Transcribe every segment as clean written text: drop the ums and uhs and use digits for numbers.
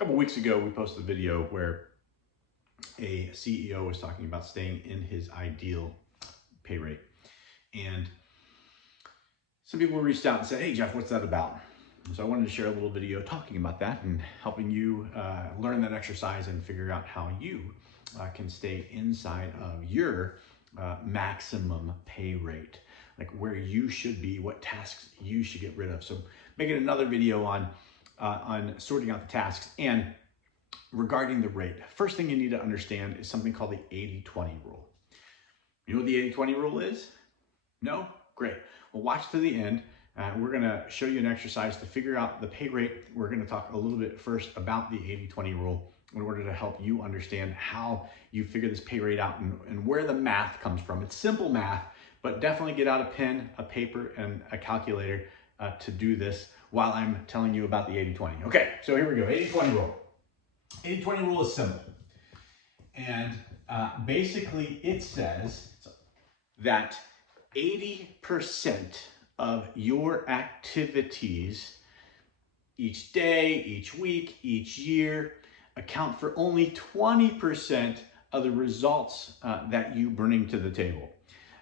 couple weeks ago, we posted a video where a CEO was talking about staying in his ideal pay rate. And some people reached out and said, "Hey, Jeff, what's that about?" So I wanted to share a little video talking about that and helping you learn that exercise and figure out how you can stay inside of your maximum pay rate, like where you should be, what tasks you should get rid of. So making another video on sorting out the tasks. And regarding the rate, first thing you need to understand is something called the 80-20 rule. You know what the 80-20 rule is? No? Great. Well, watch to the end. We're going to show you an exercise to figure out the pay rate. We're going to talk a little bit first about the 80-20 rule in order to help you understand how you figure this pay rate out and where the math comes from. It's simple math, but definitely get out a pen, a paper, and a calculator to do this while I'm telling you about the 80-20. Okay, so here we go. 80-20 rule. 80-20 rule is simple. And basically it says that 80% of your activities each day, each week, each year account for only 20% of the results that you bring to the table.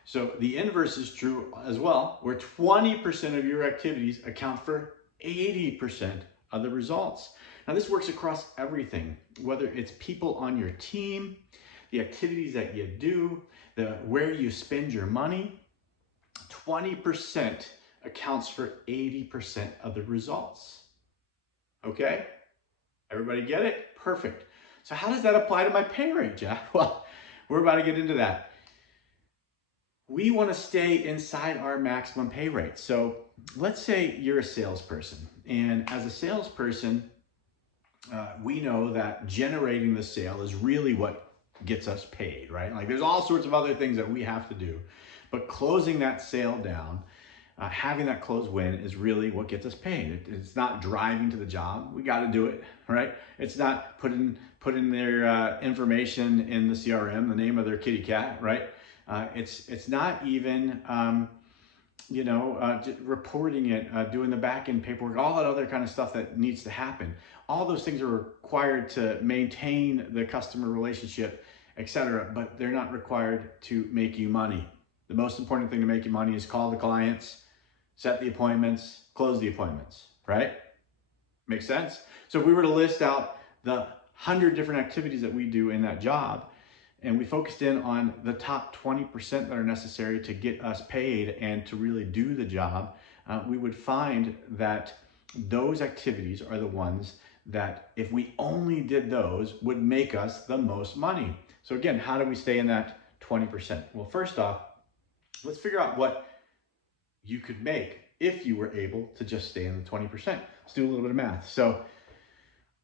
So the inverse is true as well, where 20% of your activities account for 80% of the results. Now this works across everything, whether it's people on your team, the activities that you do, where you spend your money. 20% accounts for 80% of the results. Okay? Everybody get it? Perfect. So how does that apply to my pay rate, Jeff? Well, we're about to get into that. We want to stay inside our maximum pay rate. So let's say you're a salesperson, and as a salesperson, we know that generating the sale is really what gets us paid, right? Like there's all sorts of other things that we have to do, but closing that sale down, having that close win is really what gets us paid. It's not driving to the job. We got to do it, right? It's not putting their information in the CRM, the name of their kitty cat, right? It's not even, reporting it, doing the back end paperwork, all that other kind of stuff that needs to happen. All those things are required to maintain the customer relationship, etc., but they're not required to make you money. The most important thing to make you money is call the clients, set the appointments, close the appointments, right? Make sense? So if we were to list out the 100 different activities that we do in that job, and we focused in on the top 20% that are necessary to get us paid and to really do the job, we would find that those activities are the ones that, if we only did those, would make us the most money. So again, how do we stay in that 20%? Well, first off, let's figure out what you could make if you were able to just stay in the 20%. Let's do a little bit of math. So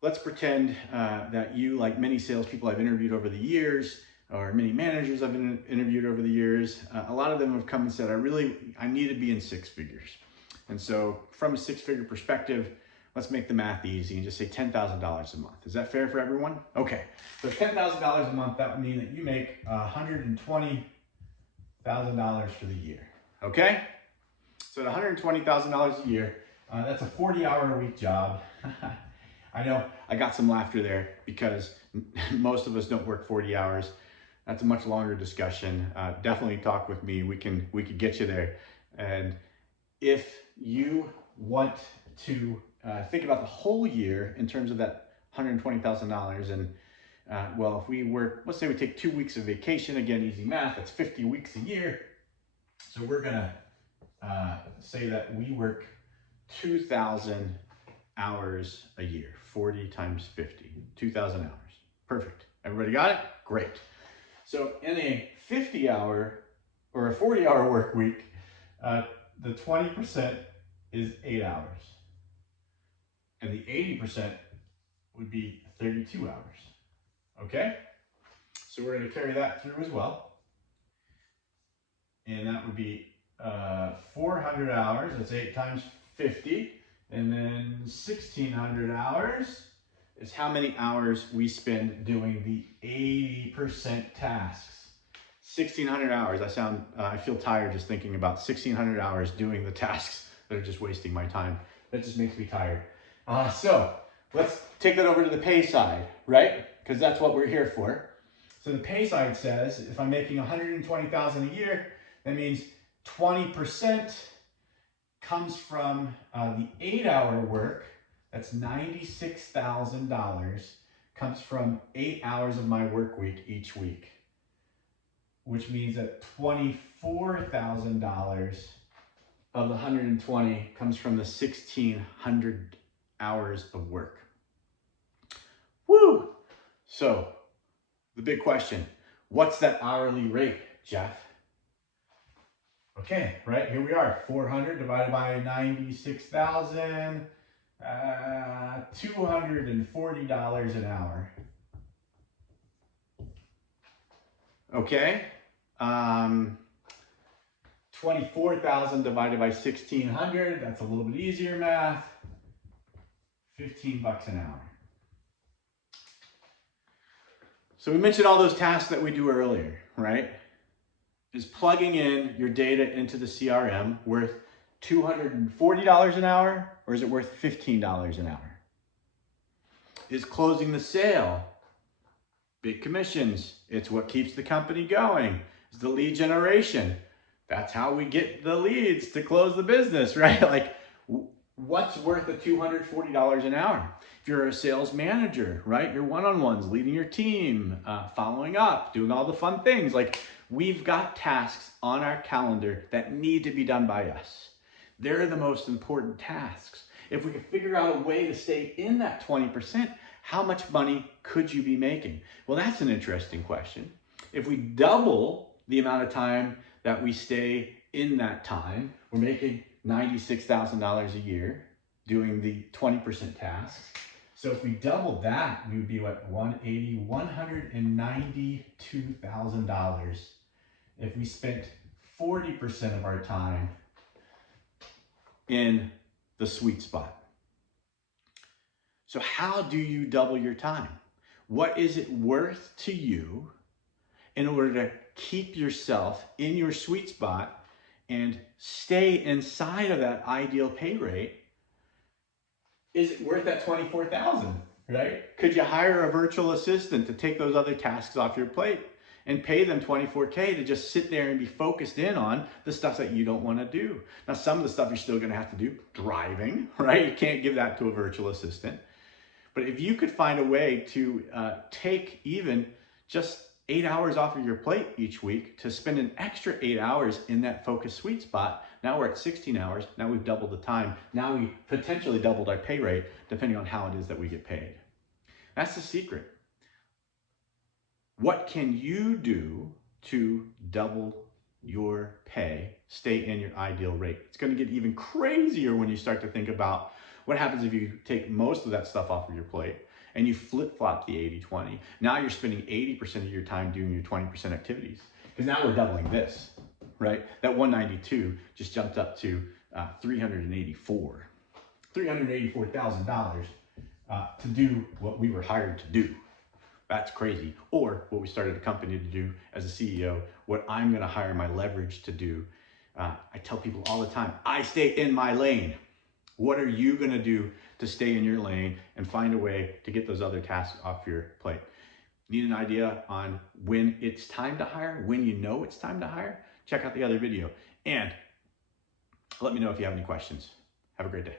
let's pretend that you, like many salespeople I've interviewed over the years, or many managers I've interviewed over the years, a lot of them have come and said, I need to be in six figures. And so from a six-figure perspective, let's make the math easy and just say $10,000 a month. Is that fair for everyone? Okay, so $10,000 a month, that would mean that you make $120,000 for the year, okay? So at $120,000 a year, that's a 40-hour-a-week job. I know I got some laughter there because most of us don't work 40 hours. That's a much longer discussion. Definitely talk with me. We could get you there. And if you want to think about the whole year in terms of that $120,000, and well, if we work, let's say we take 2 weeks of vacation, again, easy math, that's 50 weeks a year. So we're gonna say that we work 2,000 hours a year, 40 times 50, 2,000 hours. Perfect. Everybody got it? Great. So in a 50-hour or a 40-hour work week, the 20% is 8 hours. And the 80% would be 32 hours. Okay? So we're going to carry that through as well. And that would be 400 hours. That's 8 times 50. And then 1,600 hours is how many hours we spend doing the 80% tasks. 1,600 hours. I feel tired just thinking about 1,600 hours doing the tasks that are just wasting my time. That just makes me tired. So let's take that over to the pay side, right? Because that's what we're here for. So the pay side says, if I'm making $120,000 a year, that means 20% comes from the 8-hour work. That's $96,000 comes from 8 hours of my work week each week, which means that $24,000 of the 120 comes from the 1,600 hours of work. Woo! So the big question, what's that hourly rate, Jeff? Okay, right, here we are, 400 divided by 96,000, $240 an hour. Okay, 24,000 divided by 1,600, that's a little bit easier math, 15 bucks an hour. So we mentioned all those tasks that we do earlier, right? Is plugging in your data into the CRM worth $240 an hour, or is it worth $15 an hour? Is closing the sale, big commissions, it's what keeps the company going. Is the lead generation, that's how we get the leads to close the business, right? Like, what's worth the $240 an hour? If you're a sales manager, right? Your one-on-ones, leading your team, following up, doing all the fun things. Like, we've got tasks on our calendar that need to be done by us. They're the most important tasks. If we could figure out a way to stay in that 20%, how much money could you be making? Well, that's an interesting question. If we double the amount of time that we stay in that time, we're making $96,000 a year doing the 20% tasks. So if we doubled that, we would be what, $192,000 if we spent 40% of our time in the sweet spot. So how do you double your time? What is it worth to you in order to keep yourself in your sweet spot and stay inside of that ideal pay rate? Is it worth that $24,000, right? Could you hire a virtual assistant to take those other tasks off your plate and pay them $24K to just sit there and be focused in on the stuff that you don't want to do? Now, some of the stuff you're still going to have to do, driving, right? You can't give that to a virtual assistant. But if you could find a way to take even just 8 hours off of your plate each week to spend an extra 8 hours in that focused sweet spot, now we're at 16 hours, now we've doubled the time, now we potentially doubled our pay rate depending on how it is that we get paid. That's the secret. What can you do to double your pay, stay in your ideal rate? It's going to get even crazier when you start to think about what happens if you take most of that stuff off of your plate and you flip-flop the 80-20. Now you're spending 80% of your time doing your 20% activities. Because now we're doubling this, right? That 192 just jumped up to $384,000 to do what we were hired to do. That's crazy. Or what we started a company to do as a CEO, what I'm gonna hire my leverage to do. I tell people all the time, I stay in my lane. What are you gonna do to stay in your lane and find a way to get those other tasks off your plate? Need an idea on when it's time to hire, when you know it's time to hire? Check out the other video. And let me know if you have any questions. Have a great day.